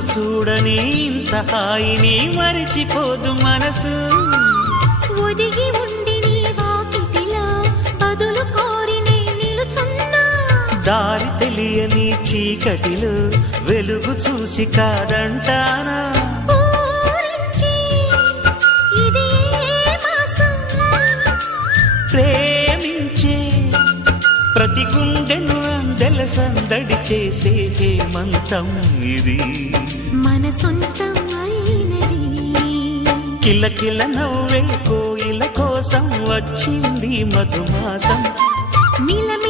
రోజు చూడని ఇంత హాయిని మరిచిపోదు మనసు. ఒదిగి ఉండి నీ వాకిటిలో బదులు కోరి నే నిలుచున్నా. దారి తెలియని చీకటిలో వెలుగు చూసి కాదంటానా. ఊరించి ఇది ఏ మాసం? ప్రేమించే ప్రతి గుండెను అందెల సందడి చేసే హేమంతం ఇది. మన సొంతం అయినది. కిలకిల నవ్వే కోయిల కోసం వచ్చింది మధుమాసం. మిలమి